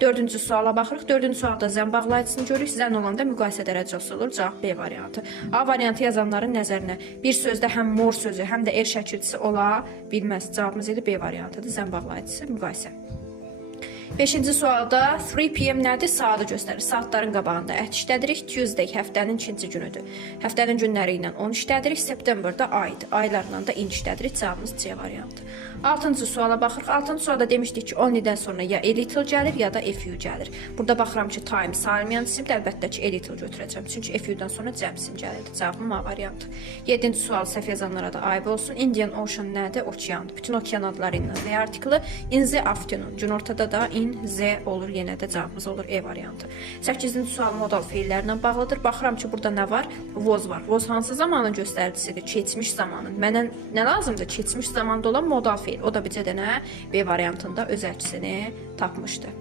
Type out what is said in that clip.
Dördüncü suala baxırıq. Dördüncü sualda zən bağlayıcısını görürük. Zən olanda müqayisə dərəcəsi olur. Cavab B variantı. A variantı yazanların nəzərinə bir sözdə həm more sözü, həm də şəkilçisi ola bilməz. Cavabımız elə B variantıdır. Zən bağlayıcısı müqayisə. 5-ci sualda 3 p.m. nədir? Saatı göstərir. Saatların qabağında ət işlədirik. Tuesday həftənin ikinci günüdür. Həftənin günləri ilə 10 işlədirik. Septemberdə aydır. Aylarla da in işlədirik. Cavabımız C variantı. 6-cı suala baxırıq. 6-cı sualda demişdik ki, only'dən sonra ya a little gəlir, ya da a few gəlir. Burada baxıram ki, time sayılmayan isimdir. Əlbəttə ki, a little götürəcəm. Çünki a few-dən sonra cəmsim gəlirdi. Cavabım A variantı. 7-ci sual səhv yazanlara da ayıb olsun. Indian Ocean nədir? Okeandır. Bütün okean adları ilə Z artiklı. In the afternoon. Gün ortada da in Z olur. Yenə də cavabımız olur E variantı. 8-ci sual modal feillərlə bağlıdır. Baxıram ki, burada nə var? Was var. Was hansı zamanın göstəricisidir? Keçmiş zamanın. Mənə nə lazımdır? Keçmiş zamanda olan modal feil. O da bizə də nə? B variantında öz əksini tapmışdı.